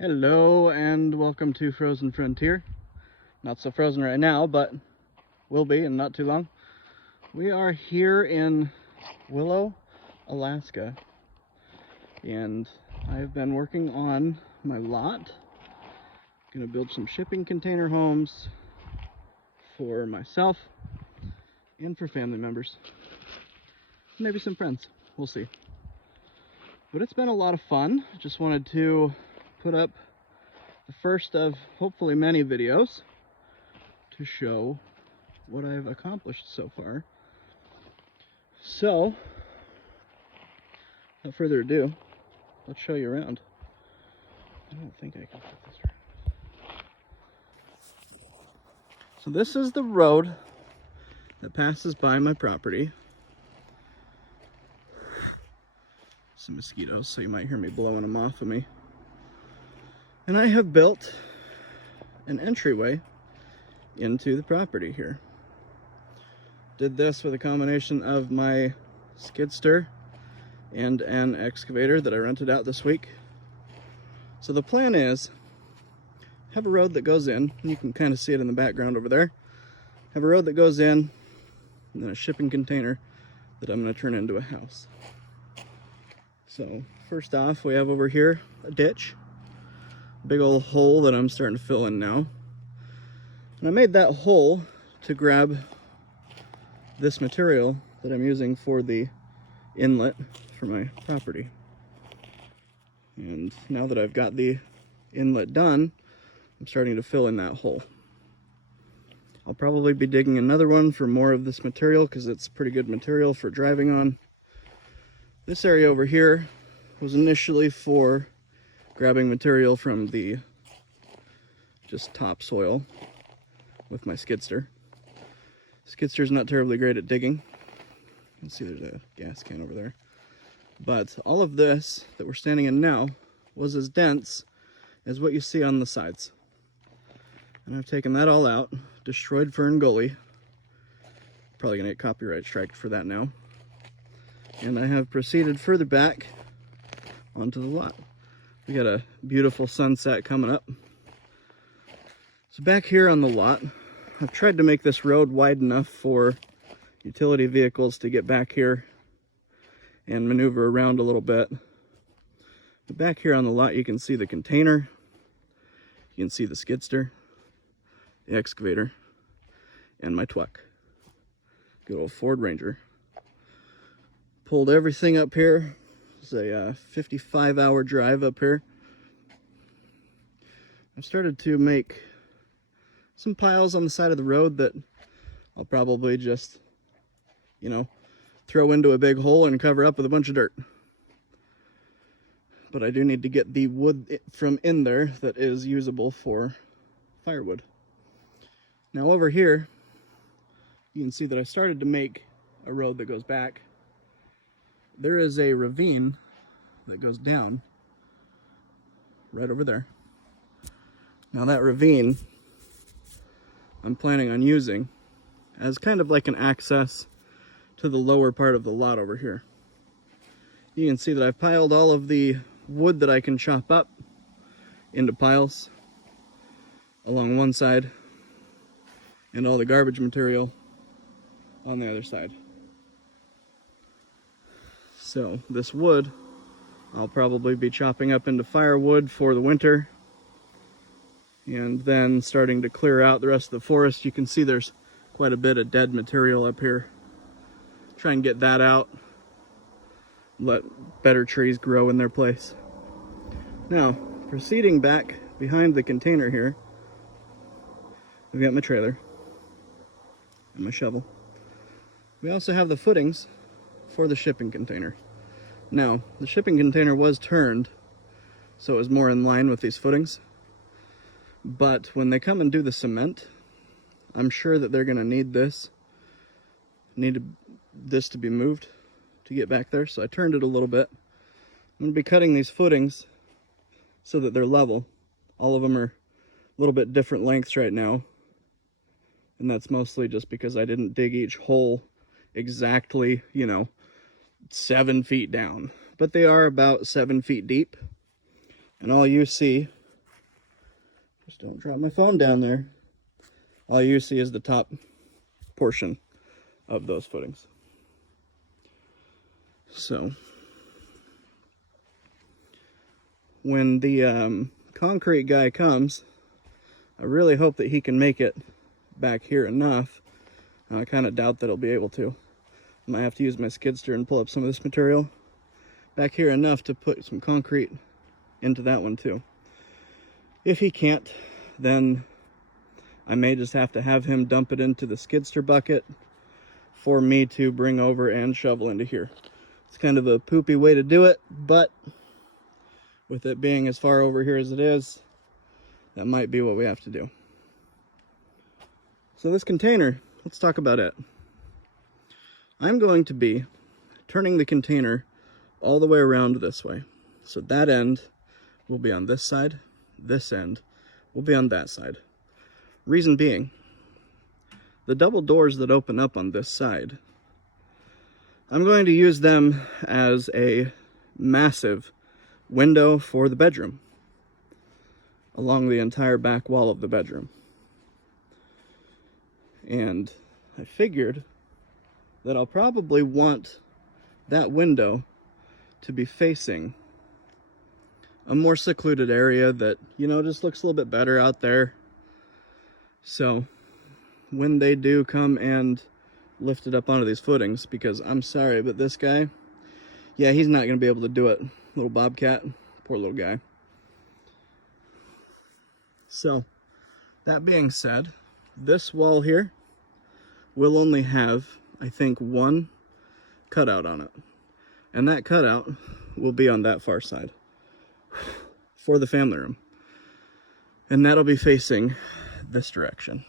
Hello and welcome to Frozen Frontier. Not so frozen right now, but will be in not too long. We are here in Willow, Alaska, and I've been working on my lot. Gonna build some shipping container homes for myself and for family members. Maybe some friends, we'll see. But it's been a lot of fun. Just wanted to put up the first of hopefully many videos to show what I've accomplished so far. So, without further ado, let's show you around. I don't think I can put this around. So this is the road that passes by my property. Some mosquitoes, so you might hear me blowing them off of me. And I have built an entryway into the property here. Did this with a combination of my skid steer and an excavator that I rented out this week. So the plan is, have a road that goes in, and you can kind of see it in the background over there. Have a road that goes in, and then a shipping container that I'm going to turn into a house. So first off, we have over here a ditch, big old hole that I'm starting to fill in now. And I made that hole to grab this material that I'm using for the inlet for my property. And now that I've got the inlet done, I'm starting to fill in that hole. I'll probably be digging another one for more of this material because it's pretty good material for driving on. This area over here was initially for grabbing material from the just topsoil with my skid steer. Skid steer's not terribly great at digging. You can see there's a gas can over there. But all of this that we're standing in now was as dense as what you see on the sides. And I've taken that all out, destroyed Fern Gully. Probably gonna get copyright striked for that now. And I have proceeded further back onto the lot. We got a beautiful sunset coming up. So back here on the lot, I've tried to make this road wide enough for utility vehicles to get back here and maneuver around a little bit. But back here on the lot, you can see the container, you can see the skid steer, the excavator, and my truck. Good old Ford Ranger. Pulled everything up here. It's a 55-hour drive up here. I've started to make some piles on the side of the road that I'll probably just, throw into a big hole and cover up with a bunch of dirt. But I do need to get the wood from in there that is usable for firewood. Now over here, you can see that I started to make a road that goes back. There is a ravine that goes down right over there. Now that ravine I'm planning on using as kind of like an access to the lower part of the lot over here. You can see that I've piled all of the wood that I can chop up into piles along one side and all the garbage material on the other side. So this wood I'll probably be chopping up into firewood for the winter, and then starting to clear out the rest of the forest. You can see there's quite a bit of dead material up here. Try and get that out, let better trees grow in their place. Now, proceeding back behind the container here, we've got my trailer and my shovel. We also have the footings for the shipping container. Now, the shipping container was turned so it was more in line with these footings. But when they come and do the cement, I'm sure that they're going to need this to be moved to get back there. So I turned it a little bit. I'm going to be cutting these footings so that they're level. All of them are a little bit different lengths right now. And that's mostly just because I didn't dig each hole exactly, 7 feet down. But they are about 7 feet deep. And all you see Just don't drop my phone down there. All you see is the top portion of those footings. So when the concrete guy comes, I really hope that he can make it back here enough. I kind of doubt that he'll be able to. I might have to use my skid steer and pull up some of this material back here enough to put some concrete into that one too. If he can't, then I may just have to have him dump it into the skid steer bucket for me to bring over and shovel into here. It's kind of a poopy way to do it, but with it being as far over here as it is, that might be what we have to do. So this container, let's talk about it. I'm going to be turning the container all the way around this way. So that end will be on this side, this end will be on that side. Reason being, the double doors that open up on this side, I'm going to use them as a massive window for the bedroom along the entire back wall of the bedroom. And I figured that I'll probably want that window to be facing a more secluded area that, you know, just looks a little bit better out there. So when they do come and lift it up onto these footings, because I'm sorry, but this guy, yeah, he's not going to be able to do it. Little bobcat, poor little guy. So that being said, this wall here will only have, I think, one cutout on it. And that cutout will be on that far side for the family room. And that'll be facing this direction.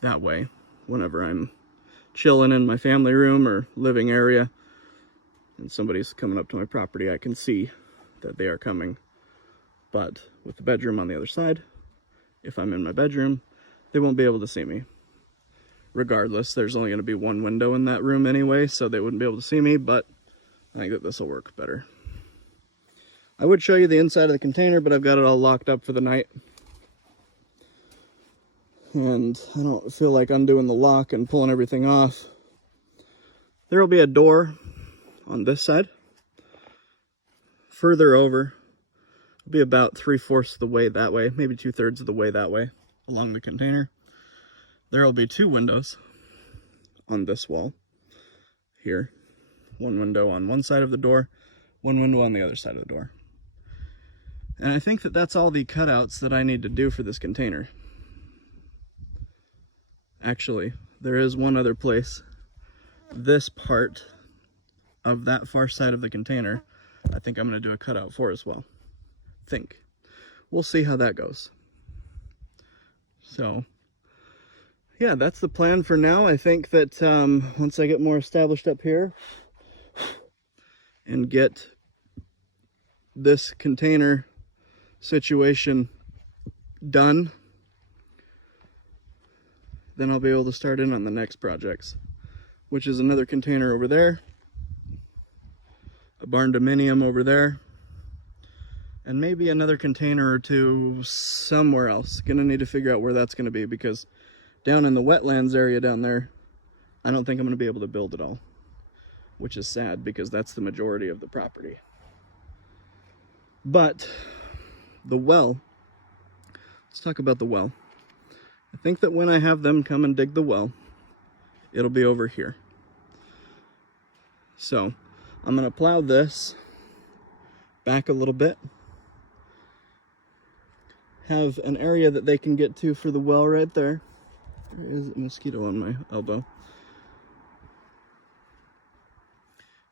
That way, whenever I'm chilling in my family room or living area and somebody's coming up to my property, I can see that they are coming. But with the bedroom on the other side, if I'm in my bedroom, they won't be able to see me. Regardless, there's only going to be one window in that room anyway, so they wouldn't be able to see me, but I think that this will work better. I would show you the inside of the container, but I've got it all locked up for the night. And I don't feel like undoing the lock and pulling everything off. There will be a door on this side. Further over, it'll be about 3/4 of the way that way, maybe 2/3 of the way that way along the container. There will be two windows on this wall here. One window on one side of the door, one window on the other side of the door. And I think that that's all the cutouts that I need to do for this container. Actually, there is one other place. This part of that far side of the container, I think I'm going to do a cutout for as well. We'll see how that goes. So yeah, that's the plan for now. I think that once I get more established up here and get this container situation done, then I'll be able to start in on the next projects, which is another container over there, a barn dominium over there, and maybe another container or two somewhere else. Gonna need to figure out where that's gonna be, because down in the wetlands area down there, I don't think I'm gonna be able to build it all, which is sad because that's the majority of the property. But the well, let's talk about the well. I think that when I have them come and dig the well, it'll be over here. So I'm gonna plow this back a little bit, have an area that they can get to for the well right there. There is a mosquito on my elbow.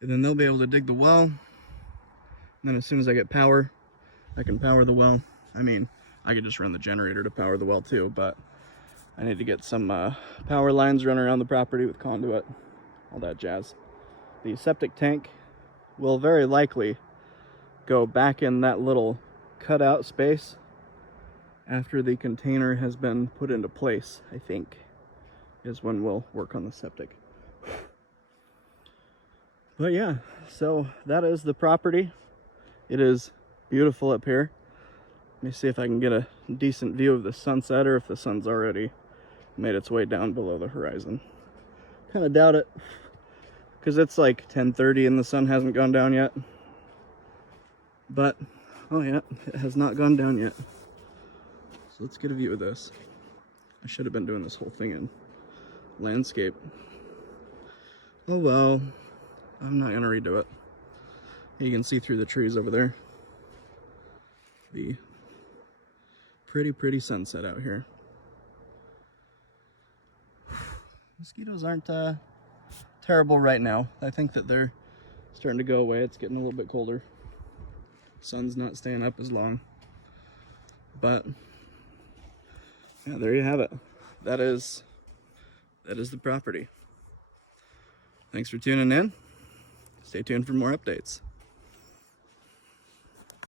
And then they'll be able to dig the well. And then as soon as I get power, I can power the well. I mean, I could just run the generator to power the well too, but I need to get some power lines run around the property with conduit, all that jazz. The septic tank will very likely go back in that little cutout space after the container has been put into place, I think, is when we'll work on the septic. But yeah, so that is the property. It is beautiful up here. Let me see if I can get a decent view of the sunset or if the sun's already made its way down below the horizon. Kind of doubt it, because it's like 10:30 and the sun hasn't gone down yet. But, oh yeah, it has not gone down yet. So let's get a view of this. I should have been doing this whole thing in landscape. Oh well, I'm not gonna redo it. You can see through the trees over there. The pretty sunset out here. Mosquitoes aren't terrible right now. I think that they're starting to go away. It's getting a little bit colder. Sun's not staying up as long. But yeah, there you have it. That is the property. Thanks for tuning in. Stay tuned for more updates.